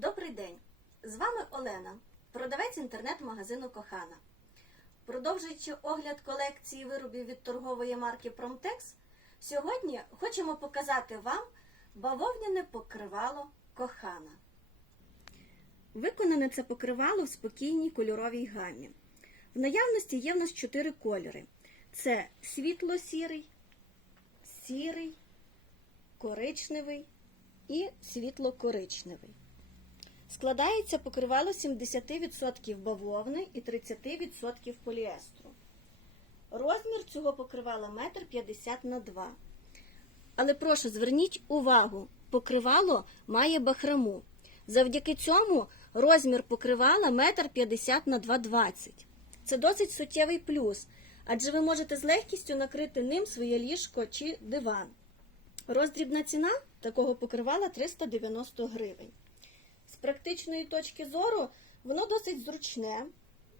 Добрий день! З вами Олена, продавець інтернет-магазину Кохана. Продовжуючи огляд колекції виробів від торгової марки Промтекс, сьогодні хочемо показати вам бавовняне покривало Кохана. Виконане це покривало в спокійній кольоровій гамі. В наявності є в нас чотири кольори: це світло-сірий, сірий, коричневий і світло-коричневий. Складається покривало 70% бавовни і 30% поліестру. Розмір цього покривала 1,50 на 2 Але прошу, зверніть увагу, покривало має бахрому. Завдяки цьому розмір покривала 1,50 на 2,20 Це досить суттєвий плюс, адже ви можете з легкістю накрити ним своє ліжко чи диван. Роздрібна ціна такого покривала 390 гривень. Практичної точки зору воно досить зручне,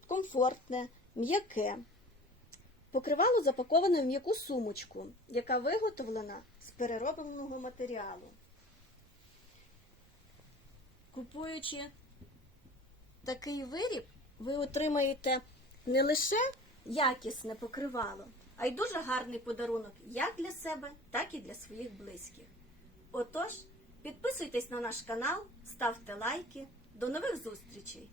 комфортне, м'яке. Покривало запаковане в м'яку сумочку, яка виготовлена з переробленого матеріалу. Купуючи такий виріб, ви отримаєте не лише якісне покривало, а й дуже гарний подарунок як для себе, так і для своїх близьких. Отож, підписуйтесь на наш канал, ставте лайки. До нових зустрічей!